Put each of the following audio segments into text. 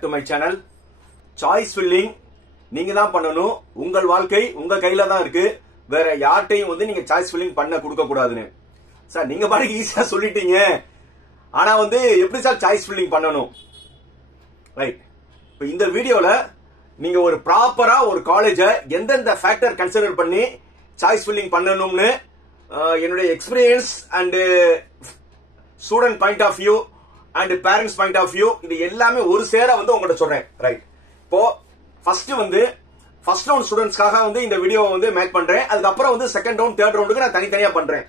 Back to my channel. Choice filling நீங்க தான் பண்ணணும். உங்கள் வாழ்க்கை உங்க கையில தான் இருக்கு. வேற யார்ட்டையும் வந்து நீங்க சாய்ஸ் ஃபில்லிங் பண்ண கொடுக்க கூடாதுன்னு. சார் நீங்க பாருங்க ஈஸியா சொல்லிட்டீங்க. ஆனா வந்து எப்படி சார் சாய்ஸ் ஃபில்லிங் பண்ணணும்? ரைட். இப்போ இந்த வீடியோல நீங்க ஒரு ப்ராப்பரா ஒரு காலேஜை எந்தெந்த ஃபேக்டர் கன்சிடர் பண்ணி சாய்ஸ் ஃபில்லிங் பண்ணணும்னு என்னுடைய experience and student point of view and parents point of view இது எல்லாமே ஒரு சேர வந்து உங்கள்கிட்ட சொல்றேன். ரைட். இப்போ ஃபர்ஸ்ட் ரவுண்ட் ஸ்டூடெண்ட்ஸ்க்காக வந்து இந்த வீடியோ வந்து மேக் பண்றேன். அதுக்கப்புறம் வந்து செகண்ட் ரவுண்ட் தேர்ட் ரவுண்டுக்கு நான் தனித்தனியா பண்றேன்.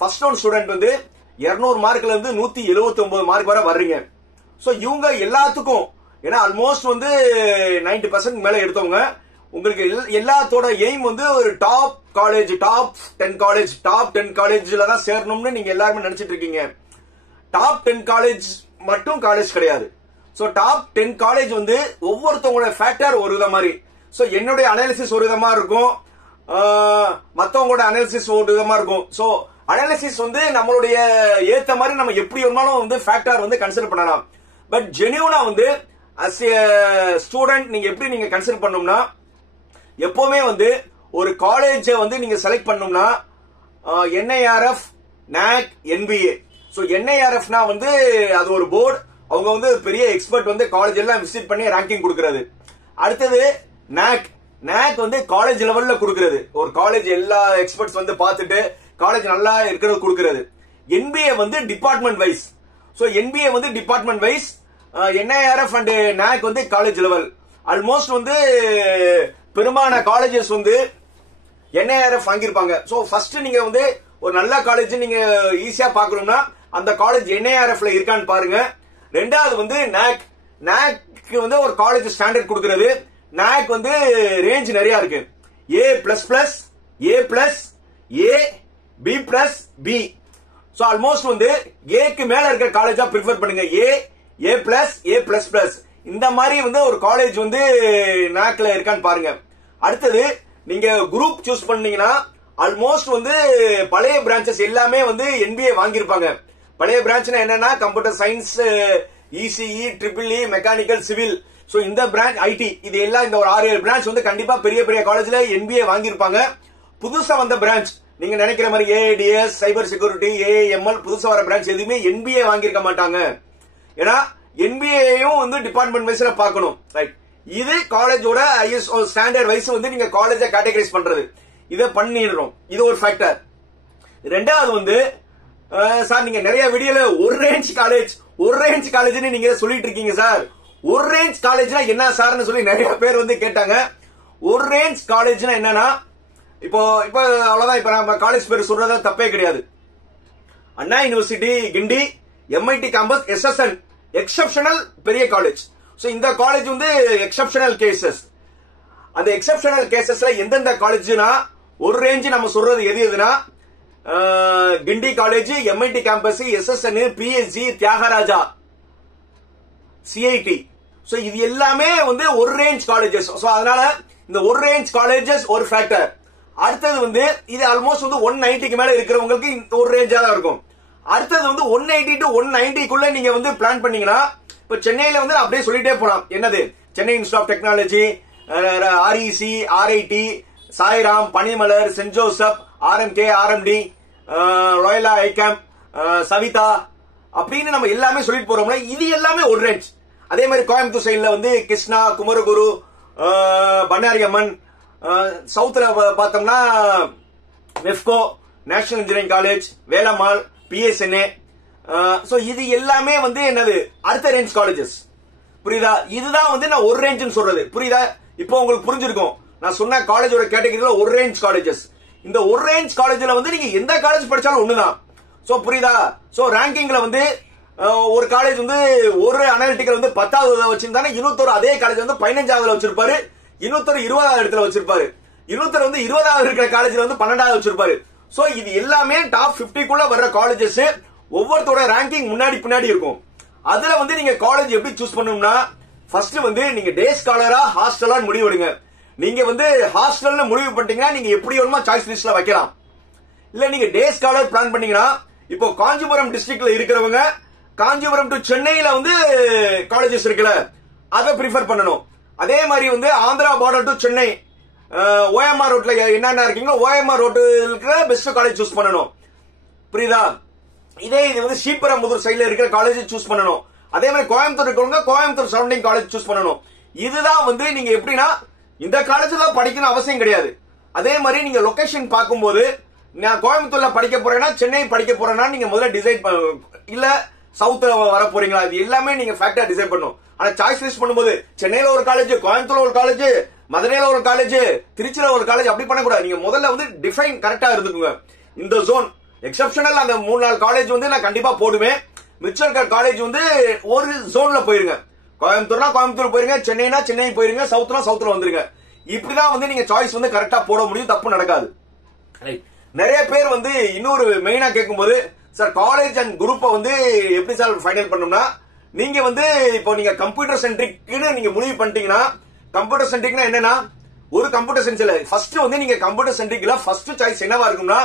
ஃபர்ஸ்ட் ரவுண்ட் ஸ்டூடெண்ட் வந்து 200 மார்க்ல இருந்து 179 மார்க் வரை வர்றீங்க. சோ இவங்க எல்லாத்துக்கும் ஏன்னா ஆல்மோஸ்ட் வந்து 90% மேல எடுத்தவங்க உங்களுக்கு எல்லாத்தோட எய்ம் வந்து ஒரு டாப் காலேஜ், டாப் 10 காலேஜ்ல தான் சேரணும்னு நீங்க எல்லாருமே நினைச்சிட்டு இருக்கீங்க. டாப் 10 காலேஜ் மட்டும் காலேஜ் கிடையாது. சோ டாப் 10 காலேஜ் வந்து ஒவ்வொருத்தவங்களோட ஃபேக்டர் ஒரு வித மாதிரி. சோ என்னுடைய அனாலிசிஸ் ஒரு விதமா இருக்கும், மத்தவங்களோட அனாலிசிஸ் ஒரு விதமா இருக்கும். சோ அனாலிசிஸ் வந்து நம்மளுடைய ஏத்த மாதிரி நம்ம எப்படி வேணாலும் வந்து ஃபேக்டர் வந்து கன்சிடர் பண்ணலாம். பட் ஜெனியூனா வந்து அஸ் எ ஸ்டூடெண்ட் நீங்க எப்படி நீங்க கன்சிடர் பண்ணணும்னா, எப்பவுமே வந்து ஒரு காலேஜ வந்து நீங்க செலக்ட் பண்ணணும்னா NIRF, NAC, NBA. சோ NIRFனா வந்து அது ஒரு போர்டு. அவங்க வந்து பெரிய எக்ஸ்பர்ட் வந்து காலேஜ் எல்லாம் விசிட் பண்ணி ரேங்கிங் கொடுக்கிறது. அடுத்தது NAC வந்து காலேஜ் லெவல்ல கொடுக்கிறது. ஒரு காலேஜ் எல்லா எக்ஸ்பர்ட்ஸ் வந்து பார்த்துட்டு காலேஜ் நல்லா இருக்கிறது கொடுக்கிறது. NBA வந்து டிபார்ட்மெண்ட் வைஸ். சோ NBA வந்து department wise, NIRF and NAC வந்து காலேஜ் லெவல். ஆல்மோஸ்ட் வந்து பெரும்பாலான காலேஜஸ் வந்து NIRF வாங்கியிருப்பாங்க. சோ ஃபர்ஸ்ட் நீங்க வந்து ஒரு நல்ல காலேஜ் நீங்க ஈஸியா பாக்கணும்னா அந்த காலேஜ் NIRFல இருக்கான்னு பாருங்க. ரெண்டாவது வந்து NAC வந்து ஒரு காலேஜ் ஸ்டாண்டர்ட் கொடுக்கிறது. NAC வந்து ரேஞ்ச் நிறைய இருக்கு. A++, A+, A, B+, B. So almost வந்து ஏக்கு மேல இருக்கிற காலேஜா பிரிஃபர் பண்ணுங்க. A+, இந்த மாதிரி வந்து ஒரு காலேஜ் வந்து NACல இருக்கான்னு பாருங்க. அடுத்தது நீங்க குரூப் சூஸ் பண்ணீங்கன்னா ஆல்மோஸ்ட் வந்து பழைய பிரான்ச்சஸ் எல்லாமே வந்து NBA வாங்கியிருப்பாங்க. பழைய பிரான்ச்னா என்னன்னா computer science, ECE, EEE, mechanical, civil. So இந்த பிரான்ச் IT இது எல்லாம் இந்த ஒரு 6-7 பிரான்ச் வந்து கண்டிப்பா பெரிய பெரிய காலேஜ்ல NBA வாங்கியிருப்பாங்க. புதுசா வந்த பிரான்ச் நீங்க நினைக்கிற மாதிரி AADS, சைபர் செக்யூரிட்டி, AML புதுசா வர பிரான்ச் எதுவுமே NBA வாங்கியிருக்க மாட்டாங்க. ஏன்னா NBA-யும் வந்து டிபார்ட்மெண்ட் வைஸ்ல பார்க்கணும். ரைட். இது காலேஜோட ISO ஸ்டாண்டர்ட் வைஸ் வந்து நீங்க காலேஜை கேட்டகரைஸ் பண்றது. இதை பண்ணிடுறோம். இது ஒரு ஃபேக்டர். ரெண்டாவது வந்து சார் நீங்க நிறைய வீடியோல ஒரு ரேஞ்ச் காலேஜ்னு நீங்க சொல்லிட்டு இருக்கீங்க சார். ஒரு ரேஞ்ச் காலேஜ்னா என்ன சார்னு சொல்லி நிறைய பேர் வந்து கேட்டாங்க. ஒரு ரேஞ்ச் காலேஜ்னா என்னன்னா இப்போ அவ்வளவுதான். இப்ப நம்ம காலேஜ் பேர் சொல்றது தப்பே கிடையாது. Anna university Guindy, MIT campus, SSN exceptional பெரிய காலேஜ். சோ இந்த காலேஜ் வந்து எக்ஸப்ஷனல் கேசஸ். அந்த எக்ஸப்ஷனல் கேசஸ்ல எந்தெந்த காலேஜ்னா ஒரு ரேஞ்ச் நம்ம சொல்றது எதுனா Guindy college, MIT campus, SSN, PSG, Thiagaraja, CIT. So இது எல்லாமே வந்து ஒரு ரேஞ்ச் காலேஜஸ். சோ அதனால இந்த ஒரு ரேஞ்ச் காலேஜஸ் ஒரு ஃபேக்டர். அடுத்தது வந்து இது ஆல்மோஸ்ட் வந்து 190க்கு மேல இருக்கிறவங்களுக்கு ஒரு ரேஞ்சா தான் இருக்கும். அடுத்தது வந்து 180 to 190க்குள்ள நீங்க வந்து பிளான் பண்ணீங்கன்னா இப்ப சென்னையில வந்து அப்படியே சொல்லிட்டே போலாம். என்னது Chennai institute of technology, REC, RIT, Sairam, Panimalar, saint Joseph, RMK, RMD, Loyola ICAM, Saveetha அப்படின்னு நம்ம எல்லாமே சொல்லிட்டு போறோம்ல. இது எல்லாமே ஒரு ரேஞ்ச். அதே மாதிரி கோயம்புத்தூர் சைட்ல வந்து கிருஷ்ணா, குமரகுரு, பண்ணாரி அம்மன், சவுத்ல பார்த்தோம்னா வெஃப்கோ, national engineering college, Velammal, PSNA. So இது எல்லாமே வந்து என்னது அடுத்த ரேஞ்ச் காலேஜஸ். புரியுதா? இதுதான் வந்து நான் ஒரு ரேஞ்ச் சொல்றது. புரியுதா? இப்போ உங்களுக்கு புரிஞ்சிருக்கும். நான் சொன்ன காலேஜோட கேட்டகரியில ஒரு ரேஞ்ச் காலேஜஸ். இந்த ஒரு ரேஞ்ச் காலேஜ்ல வந்து நீங்க எந்த காலேஜ் படிச்சாலும் ஒண்ணுதான். சோ புரியுதா? சோ ரேங்கிங்ல வந்து ஒரு காலேஜ் வந்து ஒரு அனாலிட்டிக்கல் வந்து 10வது வச்சிருந்தானே, இன்னொருத்தர் அதே காலேஜ் வந்து 15வது வச்சிருப்பாரு, இன்னொருத்தர் 20வது இடத்துல வச்சிருப்பாரு, இன்னொருத்தர் வந்து 20வது இருக்கிற காலேஜ்ல வந்து 12வது வச்சிருப்பாரு. சோ இது எல்லாமே டாப் 50க்குள்ள வர்ற காலேஜஸ். ஒவ்வொருத்தோட ரேங்கிங் முன்னாடி பின்னாடி இருக்கும். அதுல வந்து நீங்க காலேஜ் எப்படி சூஸ் பண்ணணும்னா ஃபர்ஸ்ட் வந்து நீங்க டே ஸ்காலரா ஹாஸ்டலா முடிவு எடுங்க. நீங்க வந்து ஹாஸ்டல்னு முடிவு பண்ணிட்டீங்கன்னா நீங்க எப்படி வேணுமா சாய்ஸ் லிஸ்ட்ல வைக்கலாம். இல்ல நீங்க டே ஸ்காலர் பிளான் பண்ணீங்கன்னா இப்போ காஞ்சிபுரம் டிஸ்ட்ரிக்ட்ல இருக்கிறவங்க காஞ்சிபுரம் டு சென்னையில வந்து காலேஜஸ் இருக்குல்ல, அதை ப்ரிஃபர் பண்ணணும். அதே மாதிரி வந்து Andhra border to Chennai OMR ரோட்ல என்னென்ன இருக்கீங்களோ ஓஎம்ஆர் ரோட்டுல பெஸ்ட் காலேஜ் சூஸ் பண்ணணும். புரியுதா? இதே இது வந்து ஸ்ரீபெரும்புதூர் சைடுல இருக்கிற காலேஜ் சூஸ் பண்ணணும். அதே மாதிரி கோயம்புத்தூர் இருக்கவங்க கோயம்புத்தூர் சரௌண்டிங் காலேஜ் சூஸ் பண்ணணும். இதுதான் வந்து நீங்க எப்படின்னா இந்த காலேஜ்ல படிக்கணும் அவசியம் கிடையாது. அதே மாதிரி நீங்க லொகேஷன் பார்க்கும்போது நான் கோயம்புத்தூர்ல படிக்க போறேன்னா சென்னை படிக்க போறேன்னா நீங்க முதல்ல டிசைட் இல்ல சவுத்ல வர போறீங்களா, இது எல்லாமே நீங்க ஃபேக்டா டிசைட் பண்ணும். ஆனா சாய்ஸ் லிஸ்ட் பண்ணும்போது சென்னையில ஒரு காலேஜ், கோயம்புத்தூர்ல ஒரு காலேஜ், மதுரையில ஒரு காலேஜ், திருச்சியில ஒரு காலேஜ் அப்படி பண்ணக்கூடாது. நீங்க முதல்ல வந்து டிஃபைன் கரெக்டா இருந்துக்குங்க. இந்த ஜோன் எக்ஸப்ஷனல் அந்த 3-4 காலேஜ் வந்து நான் கண்டிப்பா போடுவேன். மிச்சம் இருக்கிற காலேஜ் வந்து ஒரு ஜோன்ல போயிருங்க. கோயம்புத்தூர்னா கோயம்புத்தூர் போயிருங்க, சென்னைனா சென்னை போயிருங்க, சவுத்னா சவுத்ல வந்துருங்க. இப்படிதான் வந்து நீங்க சாய்ஸ் வந்து கரெக்டா போட முடியும், தப்பு நடக்காது. நிறைய பேர் வந்து இன்னொரு மெயினா கேட்கும்போது சார் காலேஜ் அண்ட் குரூப்பை வந்து எப்படி சார் ஃபைனல் பண்ணணும்னா நீங்க வந்து இப்போ நீங்க கம்ப்யூட்டர் சென்ட்ரிக்னு நீங்க முடிவு பண்ணிட்டீங்கன்னா கம்ப்யூட்டர் சென்ட்ரிக்னா என்னன்னா ஒரு கம்ப்யூட்டர் சயின்ஸ் இல்ல ஃபர்ஸ்ட் வந்து நீங்க கம்ப்யூட்டர் சென்ட்ரிக்ல ஃபர்ஸ்ட் சாய்ஸ் என்னவா இருக்கும்னா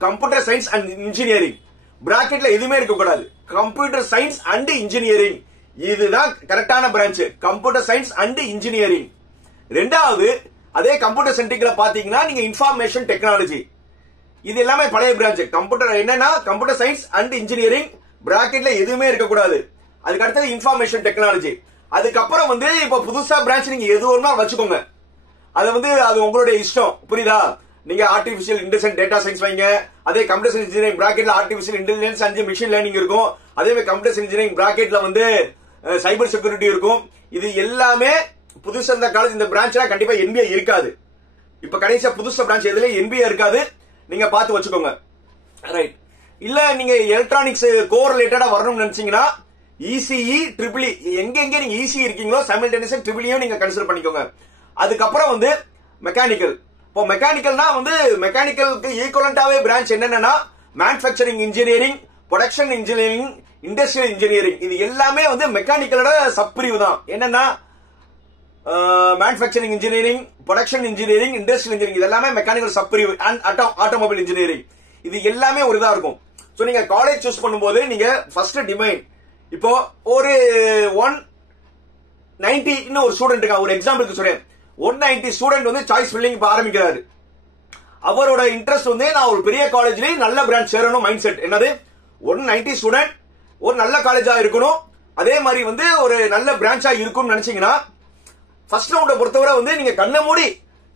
கம்ப்யூட்டர் சயின்ஸ் அண்ட் இன்ஜினியரிங். பிராக்கெட்ல எதுவுமே இருக்க கூடாது. கம்ப்யூட்டர் சயின்ஸ் அண்ட் இன்ஜினியரிங் இதுதான் கரெக்டான branch. Computer science and engineering. ரெண்டாவது அதே கம்ப்யூட்டர் சென்ட்ரிக்ல பாத்தீங்கன்னா நீங்க இன்ஃபர்மேஷன் டெக்னாலஜி, இது எல்லாமே பழைய பிரான்ச். கம்ப்யூட்டர் என்னன்னா கம்ப்யூட்டர் சயின்ஸ் அண்ட் இன்ஜினியரிங் பிராக்கெட்ல எதுவுமே இருக்க கூடாது. அதுக்கு அடுத்தது இன்ஃபர்மேஷன் டெக்னாலஜி. அதுக்கப்புறம் வந்து இப்ப புதுசா பிரான்ச் நீங்க எது ஒண்ணா வச்சுக்கோங்க. அது வந்து அது உங்களுடைய இஷ்டம். புரியுதா? நீங்க ஆர்டிபிஷியல் இன்டெலிஜென்ஸ் டேட்டா சயின்ஸ் வைங்க. அதே கம்ப்யூட்டர் சயின்ஸ் இன்ஜினியரிங் பிராக்கெட்ல artificial intelligence and machine learning இருக்கும். அதே மாதிரி கம்ப்யூட்டர் சயின்ஸ் இன்ஜினியரிங் பிராக்கெட்ல வந்து சைபர் செக்யூரிட்டி இருக்கும். இது எல்லாமே புதுசா இந்த காலேஜ் இந்த பிரான்ச்ல கண்டிப்பா என்பிஏ இருக்காது. இப்ப கடைசியா புதுசா பிரான்ச் எதுல என்பிஏ இருக்காது. நீங்க பார்த்து வச்சுக்கோங்க. ரைட். இல்ல நீங்க எலக்ட்ரானிக்ஸ் கோர் ரிலேட்டடா வரணும்னு நினைச்சீங்கன்னா இசிஇ ட்ரிபிள் எங்க நீங்க ஈசி இருக்கீங்களோ சைமல்டேனியஸா ட்ரிபிளியும் நீங்க கன்சிடர் பண்ணிக்கோங்க. அதுக்கப்புறம் வந்து மெக்கானிக்கல். இப்போ மெக்கானிக்கல்னா வந்து மெக்கானிக்கலுக்கு ஈக்குவலண்டாவே பிரான்ச் என்னன்னா manufacturing engineering, production engineering, industrial engineering. இது எல்லாமே வந்து மெக்கானிக்கலோட சப்பிரிவு தான். என்னன்னா manufacturing engineering, production engineering, industrial engineering இது எல்லாமே மெக்கானிக்கல் சப்பிரிவு அண்ட் ஆட்டோமொபைல் இன்ஜினியரிங். இது எல்லாமே ஒரு இதா இருக்கும். சோ நீங்க காலேஜ் சூஸ் பண்ணும்போது நீங்க ஃபர்ஸ்ட் டிமைன் இப்போ ஒரு 190 ஒரு ஸ்டூடெண்ட் இருக்கா. ஒரு எக்ஸாம்பிளுக்கு சொல்றேன். 190 ஸ்டூடெண்ட் வந்து சாய்ஸ் ஃபில்லிங் இப்ப ஆரம்பிக்கிறாரு. அவரோட இன்ட்ரெஸ்ட் வந்து நான் ஒரு பெரிய காலேஜ்ல நல்ல பிரான்ச் சேரணும் மைண்ட் செட். என்னது 190 ஸ்டூடெண்ட் ஒரு நல்ல காலேஜா இருக்கணும், அதே மாதிரி வந்து ஒரு நல்ல பிரான்ச்சா இருக்கும்னு நினைச்சீங்கன்னா ஃபர்ஸ்ட் ரவுண்ட பொறுத்தவரை வந்து நீங்க கண்ண மூடி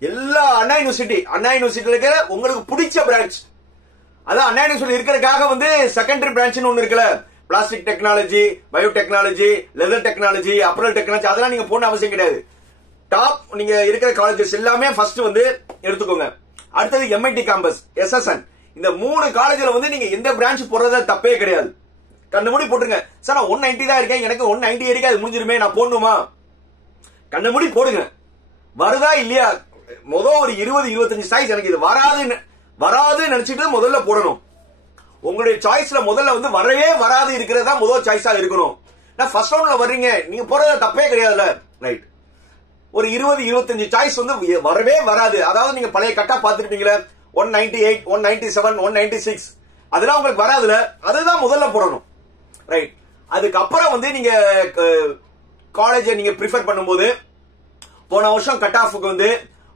எல்லா அண்ணா யூனிவர்சிட்டியில இருக்கிற உங்களுக்கு பிடிச்ச பிரான்ச், அதான் அண்ணா யூனிவர்சிட்டி இருக்கிறதுக்காக வந்து செகண்டரி பிரான்ச்னு ஒன்னு இருக்குல்ல, plastic technology, biotechnology, leather technology, apparel technology, அதெல்லாம் நீங்க போன அவசியம் கிடையாது. டாப் நீங்க இருக்கிற காலேஜஸ் எல்லாமே ஃபர்ஸ்ட் வந்து எடுத்துக்கோங்க. அடுத்தது எம்ஐடி கேம்பஸ், எஸ்எஸ்என். இந்த 3 காலேஜ்ல வந்து நீங்க எந்த பிரான்ச் போறது தப்பே கிடையாது. கண்ணமுடி போட்டுருங்க. சார் நான் 190 தான் இருக்கேன், எனக்கு 190 இருக்கு, அது முடிஞ்சிருமே, நான் போடணுமா? கண்ணமுடி போடுங்க. வருதா இல்லையா முதல் ஒரு 20-25 சாய்ஸ் எனக்கு இது வராது நினைச்சிட்டு முதல்ல போடணும். உங்களுடைய சாய்ஸ்ல முதல்ல வந்து வரவே வராது இருக்கிறதா முதல் சாய்ஸா இருக்கணும். நான் ஃபர்ஸ்ட் ரவுண்ட்ல வர்றீங்க, நீங்க போறது தப்பே கிடையாதுல. ரைட். ஒரு 20-25 சாய்ஸ் வந்து வரவே வராது. அதாவது நீங்க பழைய கட்டா பாத்துருப்பீங்களே 198, 197, 196 அதெல்லாம் உங்களுக்கு வராதுல, அதுதான் முதல்ல போடணும். ரைட். அதுக்கப்புறம் வந்து நீங்க காலேஜை நீங்க ப்ரிஃபர் பண்ணும்போது போன வருஷம் கட் ஆஃப்க்கு வந்து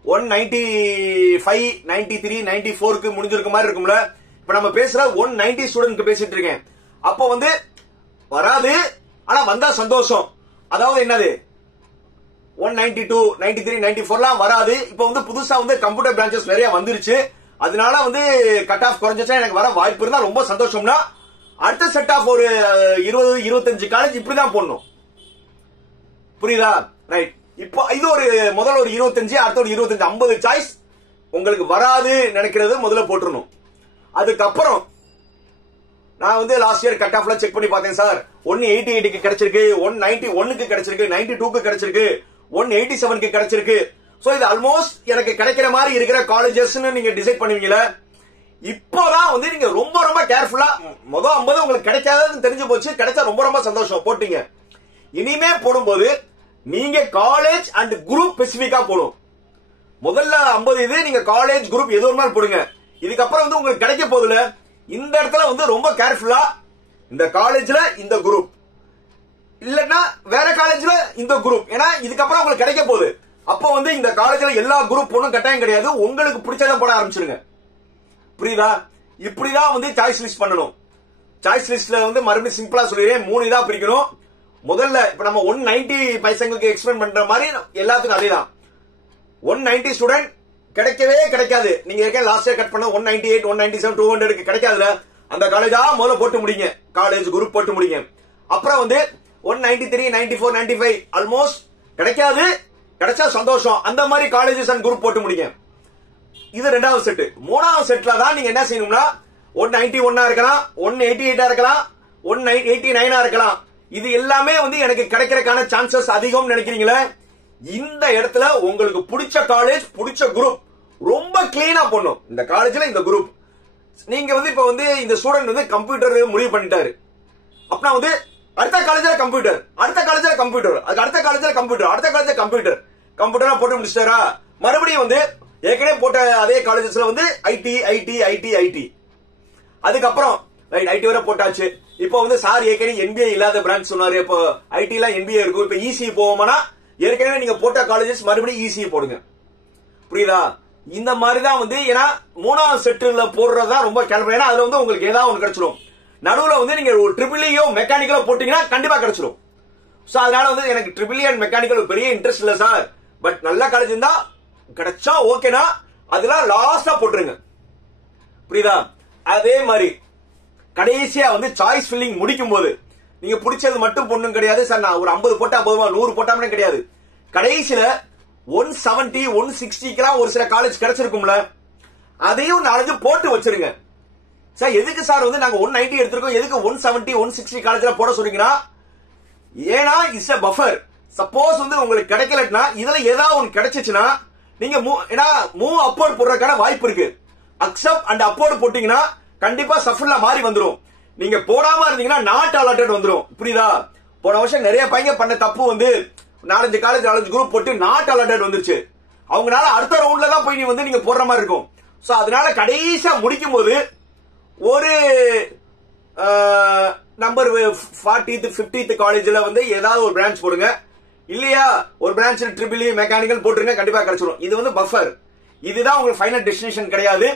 195, 93, 94க்கு முடிஞ்சிருக்க மாதிரி இருக்கும்ல. இப்ப நம்ம பேசுற 190 ஸ்டூடெண்ட் பேசிட்டு இருக்கேன். அப்போ வந்து வராது, ஆனா வந்தா சந்தோஷம். அதாவது என்னது 192, 93, 94லாம் வராது. இப்ப வந்து புதுசா வந்து கம்ப்யூட்டர் பிரான்ச்சஸ் நிறைய வந்துருச்சு. அதனால வந்து கட் ஆஃப் குறைஞ்சிச்சா எனக்கு வர வாய்ப்பு இருந்தா ரொம்ப சந்தோஷம்னா அடுத்த செட் ஆஃப் ஒரு 20-25 காலேஜ் இப்படிதான் போடணும். புரியுதா? ரைட். இப்போ இது ஒரு முதல்ல ஒரு 25, அடுத்த ஒரு 25, 50 சாய்ஸ் உங்களுக்கு வராது நினைக்கிறது முதல்ல போட்டுறணும். அதுக்கப்புறம் நான் வந்து லாஸ்ட் இயர் கட் ஆஃப்ல செக் பண்ணி பார்த்தேன் சார். 188க்கு கிடைச்சிருக்கு, 191க்கு கிடைச்சிருக்கு, 92க்கு கிடைச்சிருக்கு, 187க்கு கிடைச்சிருக்கு. சோ இது ஆல்மோஸ்ட் எனக்கு கிடைக்கிற மாதிரி இருக்கிற காலேஜஸ்னு நீங்க டிசைட் பண்ணுவீங்களா? இப்போதான் வந்து நீங்க ரொம்ப ரொம்ப கேர்ஃபுல்லா முதல் 50 உங்களுக்கு கிடைக்காததுன்னு தெரிஞ்சு போச்சு. கிடைச்சா ரொம்ப ரொம்ப சந்தோஷம், போட்டீங்க. இனிமே போடும்போது நீங்க காலேஜ் அண்ட் குரூப் ஸ்பெசிபிக்கா போடும். முதல்ல 50 இது நீங்க காலேஜ் குரூப் எது ஒரு போடுங்க. இதுக்கப்புறம் வந்து உங்களுக்கு கிடைக்க போதுல, இந்த இடத்துல வந்து ரொம்ப கேர்ஃபுல்லா இந்த காலேஜ்ல இந்த குரூப், இல்லன்னா வேற காலேஜ்ல இந்த குரூப். ஏன்னா இதுக்கப்புறம் உங்களுக்கு கிடைக்க போகுது. அப்ப வந்து இந்த காலேஜ்ல எல்லா குரூப் ஒன்றும் கட்டாயம் கிடையாது. உங்களுக்கு பிடிச்சத போட ஆரம்பிச்சிருங்க. புரியுதா? இப்படிதான் வந்து சாய்ஸ் லிஸ்ட் பண்ணணும். சாய்ஸ் லிஸ்ட்ல வந்து மறுபடியும் சிம்பிளா சொல்லிடுறேன். 3 இதா பிரிக்கணும். முதல்ல இப்ப நம்ம 190 பைசங்களுக்கு எக்ஸ்பிளைன் பண்ற மாதிரி எல்லாத்துக்கும் அதே தான். 190 ஸ்டூடெண்ட் கிடைக்கவே கிடைக்காது. நீங்க ஏற்கனவே லாஸ்ட் இயர் கட் பண்ண 198, 197, 200 கிடைக்காதுல. அந்த காலேஜா முதல்ல போட்டு முடிங்க. காலேஜ் குரூப் போட்டு முடிங்க. அப்புறம் வந்து 193, 94, 95 ஆல்மோஸ்ட் கிடைக்காது. கிடைச்சா சந்தோஷம். அந்த மாதிரி காலேஜஸ் அண்ட் குரூப் போட்டு முடிங்க. இது ரெண்டாவது செட். மூணாவது செட்ல தான் நீங்க என்ன செய்யணும்னா 191 இருக்கலாம், 188 இருக்கலாம், 189 இருக்கலாம். இது எல்லாமே வந்து எனக்கு கிடைக்கிறதுக்கான சான்சஸ் அதிகம் நினைக்கிறீங்களே, இந்த இடத்துல உங்களுக்கு பிடிச்ச காலேஜ், பிடிச்ச குரூப் ரொம்ப கிளீனா பண்ணும். இந்த காலேஜ்ல இந்த குரூப் நீங்க வந்து இப்ப வந்து இந்த ஸ்டூடெண்ட் வந்து கம்ப்யூட்டர் முடிவு பண்ணிட்டாரு அப்படின்னா வந்து அடுத்த காலேஜ்ல கம்ப்யூட்டர், அடுத்த காலேஜ்ல கம்ப்யூட்டர், அதுக்கு அடுத்த காலேஜ்ல கம்ப்யூட்டர், அடுத்த காலேஜ்ல கம்ப்யூட்டர், கம்ப்யூட்டரா போட்டு முடிச்சிட்டாரா, மறுபடியும் வந்து ஏற்கனவே போட்ட அதே காலேஜஸ்ல வந்து ஐடி ஐடி ஐடி ஐடி, அதுக்கப்புறம் ஐடி வரை போட்டாச்சு. இப்போ வந்து சார் ஏற்கனவே என்பிஏ இல்லாத பிரான்ச் சொன்னாரு. இப்போ ஐடி எல்லாம் என்பிஏ இருக்கும். இப்ப இசி போவோம்னா ஏற்கனவே நீங்க போட்ட காலேஜஸ் மறுபடியும் இசி போடுங்க. புரியுதா? இந்த மாதிரி தான் வந்து, ஏன்னா மூணாவது செட்டுல போடுறதா ரொம்ப கேள்வி. ஏன்னா அதுல வந்து உங்களுக்கு ஏதாவது ஒன்று கிடைச்சிடும். நடுவுல வந்து நீங்க ஒரு ட்ரிபிளியோ மெக்கானிக்கலோ போட்டீங்கன்னா கண்டிப்பா கிடைச்சிடும். சோ அதனால வந்து எனக்கு ட்ரிபிளி அண்ட் மெக்கானிக்கல் பெரிய இன்ட்ரெஸ்ட் இல்ல சார், பட் நல்ல காலேஜ் இருந்தா கிடைச்சா ஓகேனா அதெல்லாம் லாஸ்டா போட்டுருங்க. புரியுதா? அதே மாதிரி கடைசியா வந்து சாய்ஸ் ஃபில்லிங் முடிக்கும் போது நீங்க பிடிச்சது மட்டும் பொண்ணும் கிடையாது சார். நான் ஒரு 50 போட்டா போதுமா 100 போட்டாமே கிடையாது. கடைசியில 170, 160 ஒரு சில காலேஜ் கிடைச்சிருக்கும்ல, அதையும் 4 போட்டு வச்சிருங்க. சார் எதுக்கு சார் வந்து நாங்க 190 எடுத்திருக்கோம், எதுக்கு 170, 160 காலேஜ்ல போட சொல்றீங்கன்னா, ஏன்னா இட்ஸ் a buffer. சப்போஸ் வந்து உங்களுக்கு கிடைக்கலன்னா இதுல ஏதாவது ஒன்று கிடைச்சிச்சுன்னா நீங்க மூவ் அப்வர்ட் போடுறதுக்கான வாய்ப்பு இருக்கு. அக்செப்ட் அண்ட் அப்வர்ட் போட்டீங்கன்னா கண்டிப்பா சஃபல்ல மாறி வந்துரும். நீங்க போடாம இருந்தீங்கன்னா நாட் அலாட்டட் வந்துரும். புரியுதா? போன வருஷம் நிறைய பையங்க பண்ண தப்பு வந்து 4-5 காலேஜ் 4-5 குரூப் போட்டு நாட் அலாட்டட் வந்துருச்சு. அவங்களால அடுத்த ரவுண்ட்ல தான் போய் நீங்க போடுற மாதிரி இருக்கும். சோ அதனால கடைசியா முடிக்கும் போது ஒரு நம்பர் 40th 50th காலேஜ்ல வந்து ஏதாவது ஒரு பிரான்ச் போடுங்க. இல்லையா ஒரு பிரான்ச் ட்ரிபிள் மெக்கானிக்கல் போட்டுருங்க, கண்டிப்பா கிடைச்சிடும். இது வந்து பஃபர். இதுதான் உங்களுக்கு ஃபைனல் டெஸ்டினேஷன் கிடையாது.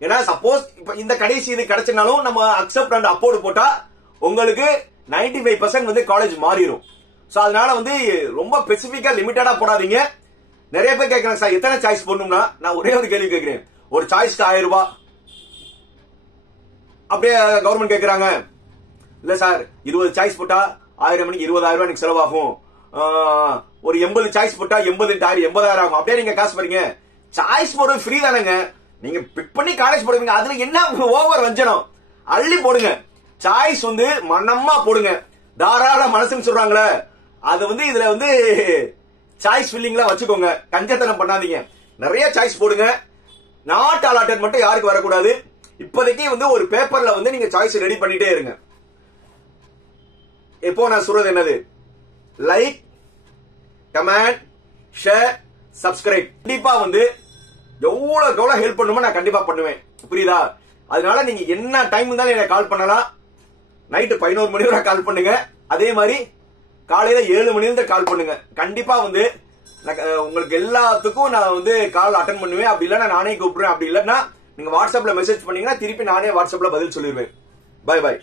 ஏன்னா சப்போஸ் இப்ப இந்த கடைசி இது கிடைச்சனாலும் நம்ம அக்செப்ட் அண்ட் அப்போர்ட் போட்டா உங்களுக்கு 95% வந்து காலேஜ் மாறிடும். சோ அதனால வந்து ரொம்ப ஸ்பெசிபிக்கா லிமிட்டடா போடாதீங்க. நிறைய பேர் கேட்கறாங்க சார் எத்தனை சாய்ஸ் போடணும்னா, நான் ஒரே ஒரு கேள்வி கேட்கிறேன். ஒரு சாய்ஸ்க்கு 1000 ரூபாய் அப்படியே கவர்மெண்ட் கேட்கறாங்க. இல்ல சார் 20 சாய்ஸ் போட்டா 1000 மணிக்கு 20,000 ரூபாய் எனக்கு செலவாகும். ஒரு 80 சாய்ஸ் போட்டா 80,000 ஆகும். அப்படியே நீங்க காசு போறீங்க. சாய்ஸ் போடுறது ஃப்ரீ தானேங்க. நீங்க பிக் பண்ணி காலேஜ் போடுவீங்க. அதுல என்ன ஓவர் வஞ்சனம்? அள்ளி போடுங்க. சாய்ஸ் வந்து மனமா போடுங்க. தாராள மனசுன்னு சொல்றாங்களே, அது வந்து இதுல வந்து சாய்ஸ் ஃபில்லிங்லாம் வச்சுக்கோங்க. கஞ்சத்தனம் பண்ணாதீங்க. நிறைய சாய்ஸ் போடுங்க. நாட் அலாட்டட் மட்டும் யாருக்கு வரக்கூடாது. இப்போதைக்கு வந்து ஒரு பேப்பர்ல வந்து நீங்க சாய்ஸ் ரெடி பண்ணிட்டே இருங்க. எப்போ நான் சொல்றது என்னது, லைக், கமெண்ட், ஷேர், சப்ஸ்கிரைப். கண்டிப்பா வந்து எவ்வளவு ஹெல்ப் பண்ணுமோ நான் கண்டிப்பா பண்ணுவேன். புரியுதா? அதனால நீங்க என்ன டைம் இருந்தாலும் எனக்கு கால் பண்ணலாம். நைட்டு 11 மணி வரை கால் பண்ணுங்க. அதே மாதிரி காலையில 7 மணி இருந்து கால் பண்ணுங்க. கண்டிப்பா வந்து உங்களுக்கு எல்லாத்துக்கும் நான் வந்து கால் அட்டன் பண்ணுவேன். அப்படி இல்லைன்னா நானே கூப்பிடுறேன். அப்படி இல்லைன்னா நீங்க வாட்ஸ்அப்ல மெசேஜ் பண்ணீங்கன்னா திருப்பி நானே வாட்ஸ்அப்ல பதில் சொல்லிடுவேன். Bye by.